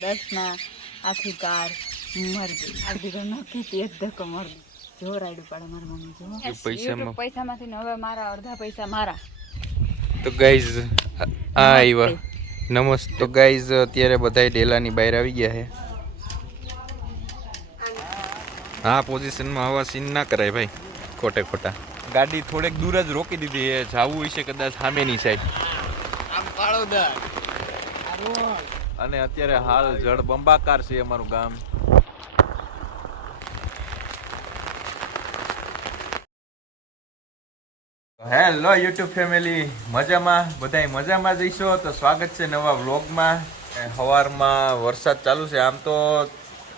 10 આખી કાર મર ગઈ. આખી ઘર નક્કી એક ધક્કો મર ગઈ. જો રાયડું પાડે મારી મમ્મી જો પૈસામાંથી હવે મારા અડધા પૈસા મારા. તો ગાઈઝ આ આવ્યા નમસ્તે. તો ગાઈઝ અત્યારે બધા ડેલાની બહાર આવી ગયા છે. આ પોઝિશનમાં હવા સીન ના કરાય ભાઈ, ખોટે ખોટા. ગાડી થોડેક દૂર જ રોકી દીધી છે, જાવું હશે કદાચ સામેની સાઈડ. અને અત્યારે હાલ જળ બંબાકાર છે અમારું ગામ. હેલો યુટ્યુબ ફેમિલી, મજામાં? બધાય મજામાં જઈશો તો સ્વાગત છે નવા વ્લોગમાં. સવારમાં વરસાદ ચાલુ છે. આમ તો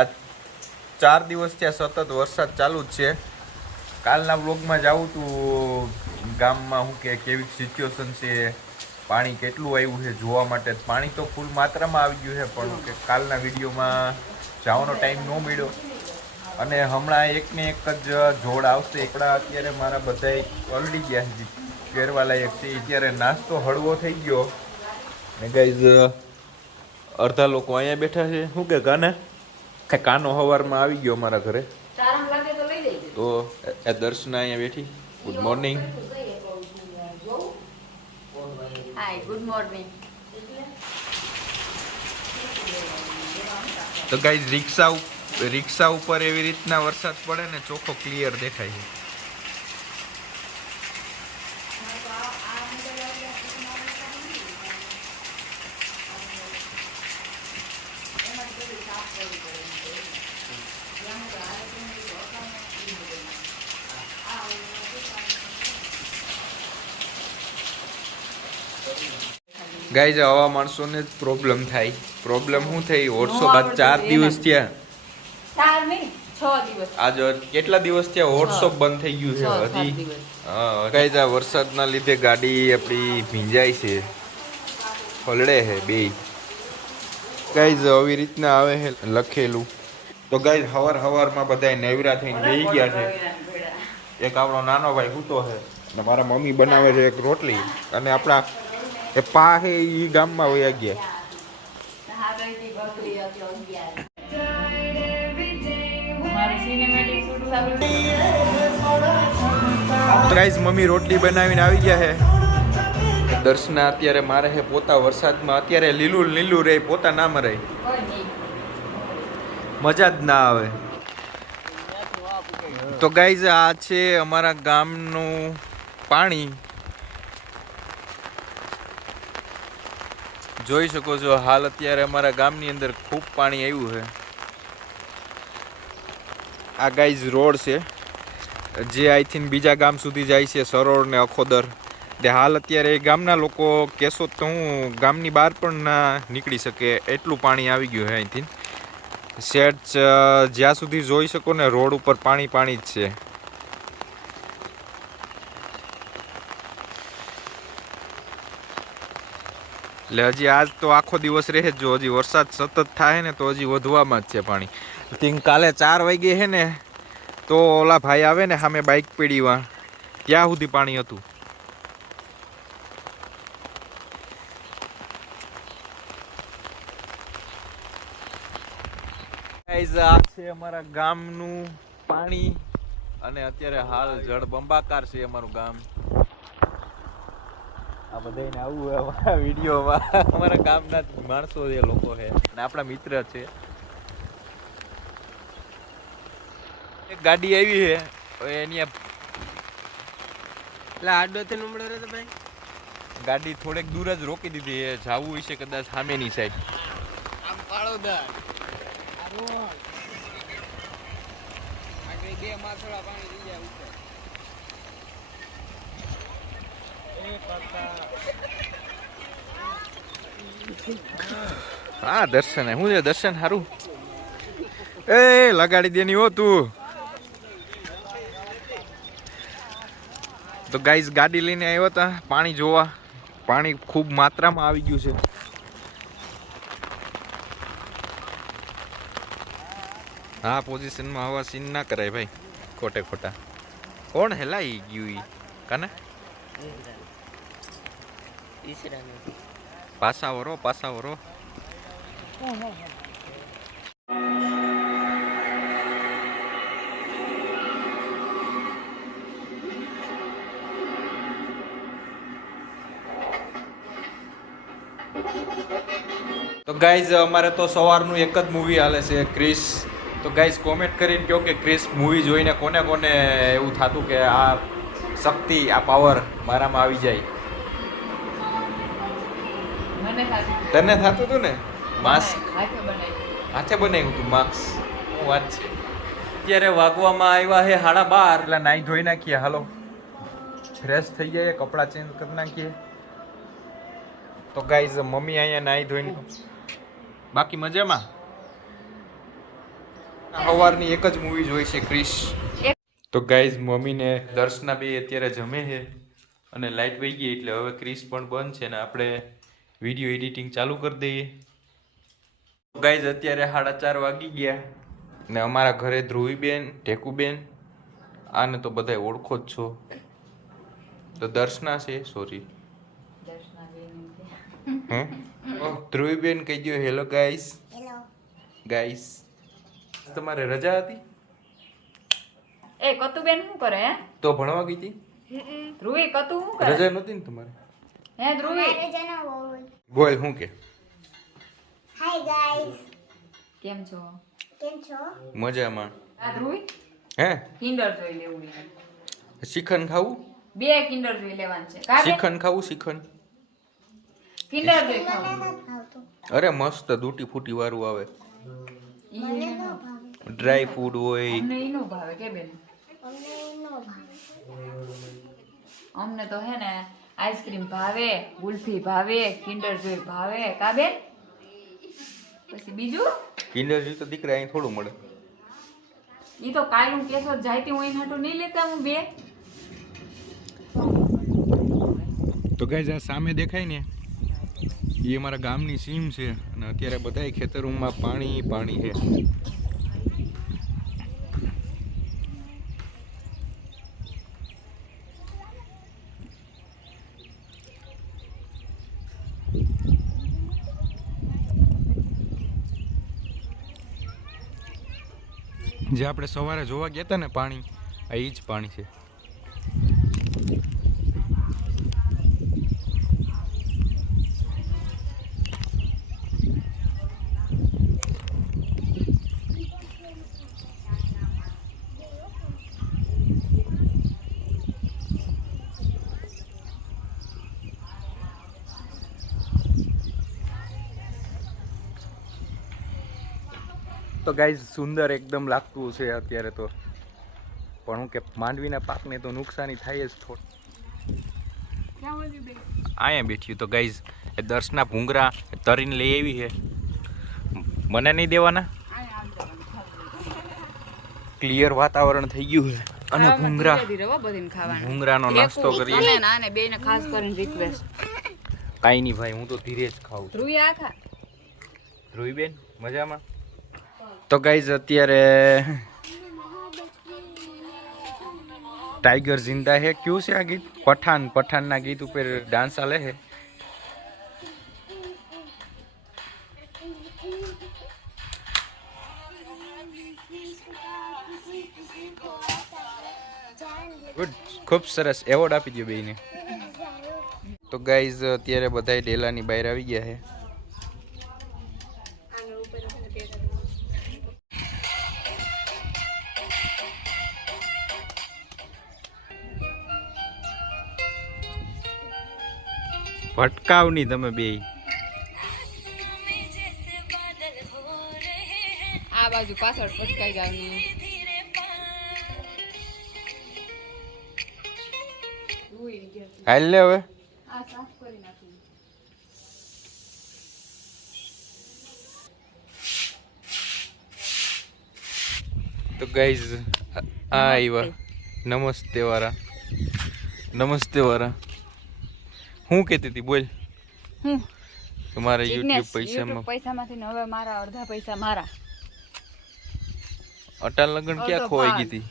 આ 4 દિવસ ત્યાં સતત વરસાદ ચાલુ જ છે. કાલના વ્લોગમાં જાઉં તું ગામમાં હું કે કેવી સિચ્યુએશન છે, પાણી કેટલું આવ્યું છે જોવા માટે. પાણી તો ફૂલ માત્રામાં આવી ગયું છે, પણ કે કાલના વિડીયોમાં જવાનો ટાઈમ ન મળ્યો. અને હમણાં એકને એક જ જોડ આવશે. એકડા અત્યારે મારા બધા પલળી ગયા છે, પહેરવા લાયક છે. અત્યારે નાસ્તો હળવો થઈ ગયો ને ગાઈઝ અડધા લોકો અહીંયા બેઠા છે. શું કે કાનો સવારમાં આવી ગયો મારા ઘરે. તો એ દર્શના અહીંયા બેઠી. Good morning. Hi, good morning. તો ગાઈઝ રિક્ષા ઉપર એવી રીતના વરસાદ પડે ને ચોખ્ખો ક્લિયર દેખાય છે. ગાઈઝ આવા માણસોને જ પ્રોબ્લેમ થાય. પ્રોબ્લેમ શું થઈ? 4 દિવસ થયા. 4 નહીં 6 દિવસ. આજ કેટલા દિવસ થયા વોટ્સઅપ બંધ થઈ ગયું છે હજી. હા ગાઈઝ આ વરસાદના લીધે ગાડી આપણી ભીંજાય છે, પલળે છે બે. ગાઈઝ આવી રીતના આવે છે લખેલું. તો ગાઈઝ હવારમાં બધા નેવરા થઈને બેસી ગયા છે. એક આપણો નાનો ભાઈ સૂતો છે અને મારા મમ્મી બનાવે છે એક રોટલી. અને આપણા એ પા છે એ ગામમાં વયા ગયા. ગાઈઝ મમ્મી રોટલી બનાવીને આવી ગયા છે. દર્શના અત્યારે મારે છે પોતા વરસાદમાં. અત્યારે લીલું રે, પોતા ના મરાય, મજા જ ના આવે. તો ગાઈઝ આ છે અમારા ગામનું પાણી. જોઈ શકો છો હાલ અત્યારે અમારા ગામની અંદર ખૂબ પાણી આવ્યું છે. આ ગાઈઝ રોડ છે જે આઈ થિંક બીજા ગામ સુધી જાય છે, સરોડ ને અખોદર. તે હાલ અત્યારે ગામના લોકો કહેશો તો હું ગામની બહાર પણ ના નીકળી શકે એટલું પાણી આવી ગયું છે અહીંથી. શેડ જ્યાં સુધી જોઈ શકો ને રોડ ઉપર પાણી જ છે. એટલે હજી આજ તો આખો દિવસ રહે જ. જો હજી વરસાદ સતત થાય ને તો હજી વધવામાં જ છે પાણી. થિંક કાલે 4 વાગે છે ને તો ઓલા ભાઈ આવે ને સામે બાઇક પીડીવા, ત્યાં સુધી પાણી હતું. આ છે અમારા ગામનું પાણી. અને અત્યારે હાલ જળ બંબાકાર છે અમારું ગામ. આ બધાને આવું અમારા વિડીયોમાં અમારા ગામના માણસો જે લોકો છે અને આપણા મિત્ર છે. એક ગાડી આવી છે એની આડોથી નંબર હતો ભાઈ. ગાડી થોડેક દૂર જ રોકી દીધી છે, જાવું હશે કદાચ સામેની સાઈડ. આમ પાળોદર આગળ 2 માથોડા પાણી થઈ જાય ઉપર. હા દર્શન શું છે? દર્શન સારું એ લગાડી દેની હો તું. તો ગાઈઝ ગાડી લઈને આવ્યા હતા પાણી જોવા. પાણી ખૂબ માત્રામાં આવી ગયું છે. હા પોઝિશનમાં હવા સીન ના કરાય ભાઈ, ખોટે ખોટા. કોણ હેલાઈ ગયું કાને? પાસાવરો તો ગાઈઝ અમારે તો સવારનું એક જ મૂવી હાલે છે ક્રિસ. તો ગાઈઝ કોમેન્ટ કરીને કહો કે ક્રિસ મૂવી જોઈને કોને કોને એવું થતું કે આ શક્તિ આ પાવર મારામાં આવી જાય. મને થાતું તને થતું હતું ને? માસ્ક હાથે બનાવી હાથે બનાવ્યું હતું માસ્ક. શું વાત છે. અત્યારે વાગવામાં આવ્યા છે 12:30. એટલે નાઈ ધોઈ નાખીએ. હાલો ફ્રેશ થઈ જાય, કપડાં ચેન્જ કરી નાખીએ. તો ગાઈઝ મમ્મી અહીંયા નાઈ ધોઈને બાકી મજામાં. સવારની એક જ મૂવી જોઈ છે ક્રિશ. તો ગાઈઝ મમ્મીને દર્શના બે અત્યારે જમે છે અને લાઇટ વહી ગઈ એટલે હવે ક્રિશ પણ બંધ છે ને આપણે વિડીયો એડિટિંગ ચાલુ કરી દઈએ. ગાઈઝ અત્યારે 4:30 વાગી ગયા ને અમારા ઘરે ધ્રુવીબેન, ટેકુબેન આને તો બધા ઓળખો જ છો. તો દર્શના છે, સોરી હે ધ્રુવીબેન કહી દો હેલો ગાઈસ. હેલો ગાઈસ તમારે રજા હતી એ કતુબેન શું કરે હે? તો ભણવા ગઈ હતી? ધ્રુવી કતુ શું કરે? રજા નહોતી ને તમારે? હે ધ્રુવી બોલ શું કે? હાય ગાઈસ, કેમ છો? કેમ છો? મજામાં. આ ધ્રુવી હે કિન્ડર જોઈ લેવું છે. શ્રીખંડ ખાવું? 2 કિન્ડર જોઈ લેવાનું છે. કાબે શ્રીખંડ ખાવું? શ્રીખંડ કિન્ડર જોઈ ખાવું. નથી ખાવતું. અરે મસ્ત દૂટી ફૂટી વાળું આવે, મને ન ભાવે. ડ્રાય ફૂડ હોય. અમને ઈ નો ભાવે કે બેન? અમને ન ભાવે. અમને તો હે ને આઈસ્ક્રીમ ભાવે, ગુલ્ફી ભાવે, કિન્ડર જોઈ ભાવે. કા બેન? પછી બીજું કિન્ડર જોઈ તો દીકરા અહીં થોડું મળે. ઈ તો કાલ હું કેસો જાઈતી હું એના હાટુ નહીં લેતા હું 2. તો ગાઈઝ આ સામે દેખાય ને એ અમારા ગામની સીમ છે અને અત્યારે બધાય ખેતરોમાં પાણી પાણી છે. જે આપણે સવારે જોવા ગયા હતા ને પાણી, આ એ જ પાણી છે. તો ગાઈઝ સુંદર એકદમ લાગતું છે અત્યારે તો, પણ હું કે માંડવીના પાકને તો નુકસાની થાય જ થોડી. અહીંયા બેઠ્યું તો ગાઈઝ એ દર્શના ભૂંગરા તરીને લઈ આવી છે. મને નહીં દેવાના? ક્લિયર વાતાવરણ થઈ ગયું છે અને ભૂંગરાનો નાસ્તો કરીએ. નાને બેને ખાસ કરીને રિક્વેસ્ટ. કાઈ નહીં ભાઈ, હું તો ધીરે જ ખાઉં છું. ધ્રુવી આ ખા. ધ્રુવીબેન મજામાં? તો ગાઈઝ અત્યારે टाइगर जिंदा है क्यों से आ गीत पठान पठान ना गीत ऊपर डांस आले है. ગુડ, ખૂબ સરસ એવોર્ડ આપી દો બેને. તો ગાઈઝ અત્યારે બધા ડેલાની બહાર આવી ગયા છે. ભટકાવ નહીં તમે બે. આ બાજુ પાછળ ભટકાઈ જાવ ને. હાલ લે હવે. આ સાફ કરી નાખું. તો ગાઈઝ આ આવ્યા નમસ્તે વાળા. નમસ્તે વાળા હું કહેતી હતી બોલ. હું તમારા YouTube પૈસામાં પૈસામાંથી ને હવે મારા અડધા પૈસા મારા. અટાલ લગન ક્યાં ખોવાઈ ગઈ હતી?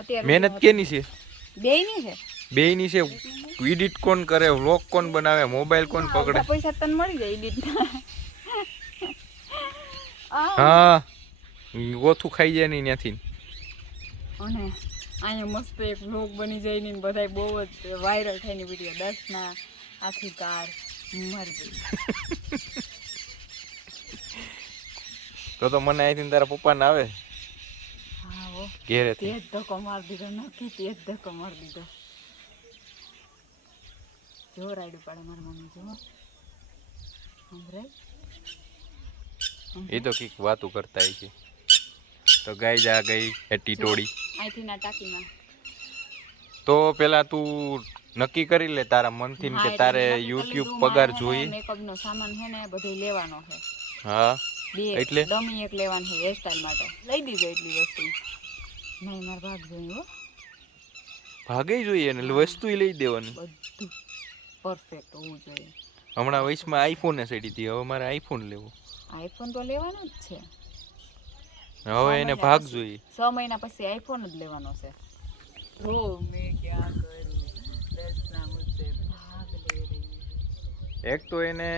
અત્યારે મહેનત કેની છે? બેયની છે. બેયની છે. એડિટ કોણ કરે, વ્લોગ કોણ બનાવે, મોબાઈલ કોણ પકડે? પૈસા તને મળી જાય એડિટ. હા ઓછું ખાઈ જાય નહીં ત્યાંથી. અને અહીંયા મસ્ત એક વ્લોગ બની જાય ને બધા બહુ જ વાયરલ થઈને વિડીયો. દર્શના આખી કાર મરી ગઈ. તો મને અહીંથી તારા પપ્પાને આવે હા હો ઘેરે તે જ ધક્કો મારી દીધો નક્કી તે જ ધક્કો મારી દીધો જો રાયડું પાડે મારા મમ્મી જો એ તો કઈક વાતું કરતા છે તો ગાય જા ગઈ એટી ટોળી અહીંથી ના ટાંકીમાં તો પેલા તું નક્કી કરી લે તારા મનથી કે તારે YouTube પગાર જોઈએ મેકઅપ નો સામાન છે ને બધું લેવાનો છે હા બે એટલે ડમી એક લેવાનું છે હેર સ્ટાઈલ માટે લઈ દીધો એટલી વસ્તુ નહીં માર ભાગ જોઈએ હો ભાગે જોઈએ ને વસ્તુ લઈ દેવાની બધું પરફેક્ટ હોવું જોઈએ હમણાં વયસમાં આઈફોન એ સેડી હતી હવે મારે આઈફોન લેવો આઈફોન તો લેવાનો જ છે હવે એને ભાગ જોઈએ 6 મહિના પછી આઈફોન જ લેવાનો છે રો મે ક્યાં કરું દર્શના મુझसे ભાગ લે રહી એક તો એને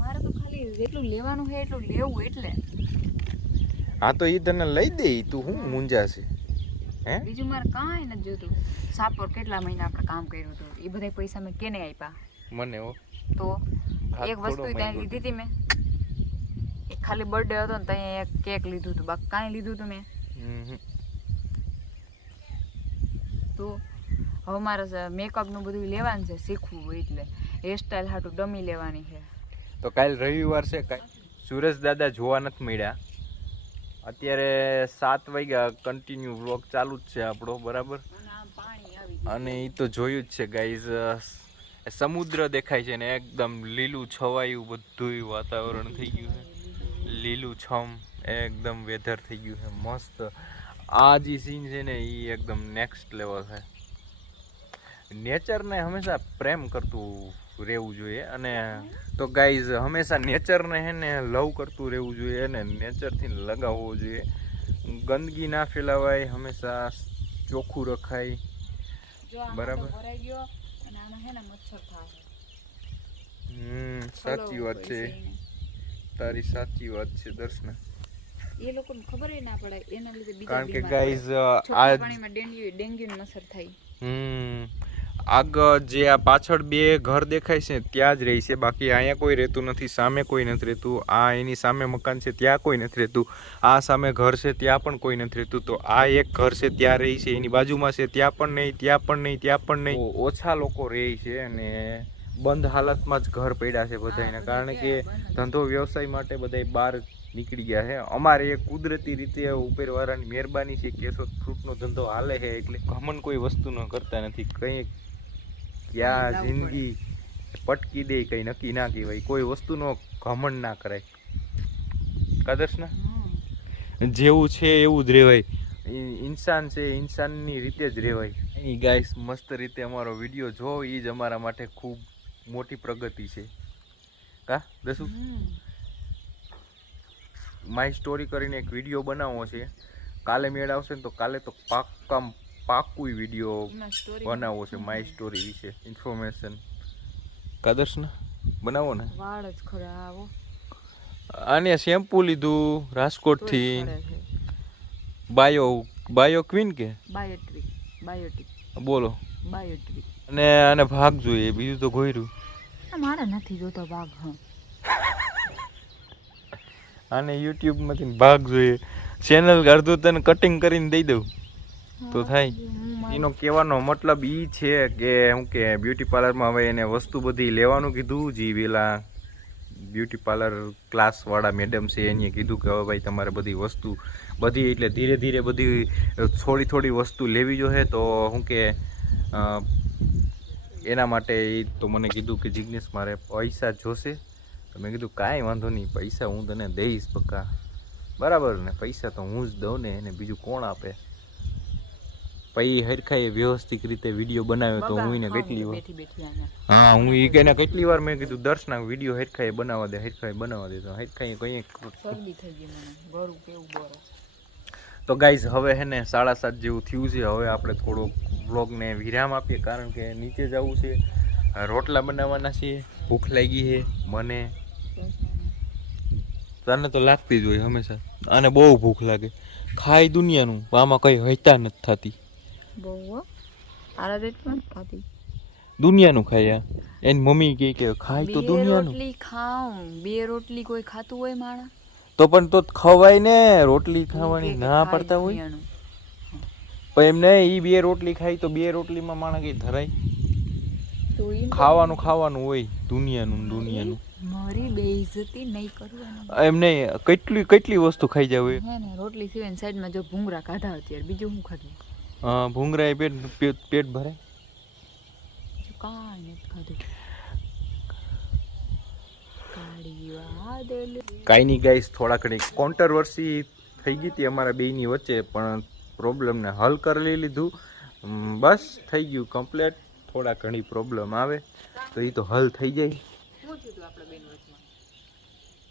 મારે તો ખાલી જેટલું લેવાનું છે એટલું લેવું એટલે હા તો ઈ તને લઈ દે તું હું મૂંઝાશે હે બીજું મારે કાંઈ નથી જોતું સાપોર કેટલા મહિના આપણે કામ કર્યું હતું એ બધા પૈસા મેં કેને આપ્યા મને હો તો એક વસ્તુ ત્યાં લીધી હતી મેં એક ખાલી બર્થડે હતો ને ત્યાં એક કેક લીધું હતું બાકી કાંઈ લીધું હતું મેં તો હવે મારે મેકઅપનું બધું લેવાનું છે શીખવું એટલે હેરસ્ટાઈલ હાટું ડમી લેવાની છે તો કાલ રવિવાર છે કાંઈ સુરેશ દાદા જોવા નથી મળ્યા અત્યારે 7 વાગ્યા કન્ટિન્યુ વ્લોગ ચાલુ જ છે આપણો બરાબર અને એ તો જોયું જ છે ગાઈઝ સમુદ્ર દેખાય છે ને એકદમ લીલું છવાયું બધું વાતાવરણ થઈ ગયું છે લીલું છમ એકદમ વેધર થઈ ગયું છે મસ્ત આ જે સીન છે ને એ એકદમ નેક્સ્ટ લેવલ છે નેચરને હંમેશા પ્રેમ કરતું રહેવું જોઈએ અને તો ગાઈઝ હંમેશા નેચરને હે ને લવ કરતું રહેવું જોઈએ અને નેચરથી લગાવ હોવો જોઈએ ગંદકી ના ફેલાવાય હંમેશા ચોખ્ખું રખાય બરાબર સાચી વાત છે તારી સાચી વાત છે દર્શના એ લોકોને ખબર ના પડે એના લીધે બીજા કારણ કે ગાઈઝ આ પાણીમાં ડેન્ગ્યુની અસર થાય આગળ જે આ પાછળ બે ઘર દેખાય છે ત્યાં જ રહી છે બાકી અહીંયા કોઈ રહેતું નથી સામે કોઈ નથી રહેતું આ એની સામે મકાન છે ત્યાં કોઈ નથી રહેતું આ સામે ઘર છે ત્યાં પણ કોઈ નથી રહેતું તો આ એક ઘર છે ત્યાં રહી છે એની બાજુમાં છે ત્યાં પણ નહીં ત્યાં પણ નહીં ત્યાં પણ નહીં ઓછા લોકો રહે છે અને બંધ હાલતમાં જ ઘર પડ્યા છે બધાને કારણ કે ધંધો વ્યવસાય માટે બધા બહાર નીકળી ગયા છે અમારે એ કુદરતી રીતે ઉપરવાળાની મહેરબાની છે કેશોદ ફ્રૂટનો ધંધો હાલે છે એટલે ઘમંડ કોઈ વસ્તુનો કરતા નથી કંઈ ક્યાં જિંદગી પટકી દે કંઈ નક્કી ના કહેવાય કોઈ વસ્તુનો ઘમંડ ના કરાય કદર્શ ના જેવું છે એવું જ રહેવાય ઇન્સાન છે ઇન્સાનની રીતે જ રહેવાય એ ગાઈસ મસ્ત રીતે અમારો વિડીયો જો એ જ અમારા માટે ખૂબ મોટી પ્રગતિ છે કા દસુ માય સ્ટોરી કરીને એક વિડીયો બનાવવો છે કાલે મેળ આવશે ને તો કાલે તો પાક્કું વિડીયો બનાવવો છે માય સ્ટોરી વિશે ઇન્ફોર્મેશન કાદર્શ ને બનાવો ને વાળ જ ખરાબ આને શેમ્પુ લીધું રાજકોટ થી બાયો ક્વીન કે બાયોટિક બોલો બાયોટિક અને આને ભાગ જોઈએ બીજું તો ગોયરું મારે નથી જોતો ભાગ આને યુટ્યુબ માંથી ભાગ જોઈએ ચેનલ અડધું તને કટિંગ કરીને દઈ દઉં તો થાય એનો કહેવાનો મતલબ એ છે કે શું કે બ્યુટી પાર્લરમાં હવે એને વસ્તુ બધી લેવાનું કીધું જે પેલા બ્યુટી પાર્લર ક્લાસવાળા મેડમ છે એને કીધું કે હવે ભાઈ તમારે બધી વસ્તુ બધી એટલે ધીરે ધીરે બધી થોડી વસ્તુ લેવી જોઈએ તો શું કે એના માટે એ તો મને કીધું કે જિગ્નેશ મારે પૈસા જોશે તો મેં કીધું કાંઈ વાંધો નહીં પૈસા હું તને દઈશ પક્કા બરાબર ને પૈસા તો હું જ દઉં ને એને બીજું કોણ આપે પછી હરખાઈ વ્યવસ્થિત રીતે વિડીયો બનાવ્યો તો હું એને કેટલી વાર હા હું એ કહીને કેટલી વાર મેં કીધું દર્શના વિડીયો હરખાઈ બનાવવા દે તો હરખાઈ કંઈ તો ગાઈઝ હવે હે ને 7:30 જેવું થયું છે હવે આપણે થોડો વ્લોગને વિરામ આપીએ કારણ કે નીચે જવું છે રોટલા બનાવવાના છે ભૂખ લાગી છે મને તને તો લાગતી જ હોય હંમેશા આને બહુ ભૂખ લાગે ખાઈ દુનિયાનું આમાં કઈ હૈતા નથી થતી દુનિયાનું ખાય એની મમ્મી કહે કે ખાય તો દુનિયાનું રોટલી ખાઉં બે રોટલી કોઈ ખાતું હોય માણા તો પણ તો ખવાય ને, રોટલી ખાવાની ના પડતા હોય. પણ એમને ઈ 2 રોટલી ખાય તો 2 રોટલીમાં માણસ કઈ ધરાય? ખાવાનું હોય દુનિયાનું. મારી બેઇજ્જતી નહીં કરવાનું. એમને કેટલી વસ્તુ ખાઈ જાવ હે ને, રોટલી સિવાય સાઈડમાં જો ભૂંગરા ખાધા અત્યારે, બીજું શું ખાધું? ભૂંગરા પેટ ભરે? કાંઈ નથી ખાધું. કાળી વાદળ. કાંઈ નહીં ગાઈસ, થોડા ઘણી કોન્ટ્રોવર્સી થઈ ગઈ હતી અમારા બેયની વચ્ચે, પણ પ્રોબ્લેમને હલ કરી લીધું. બસ થઈ ગયું કમ્પ્લીટ. થોડા ઘણી પ્રોબ્લેમ આવે તો એ તો હલ થઈ જાય.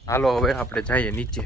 હાલો હવે આપણે જઈએ નીચે.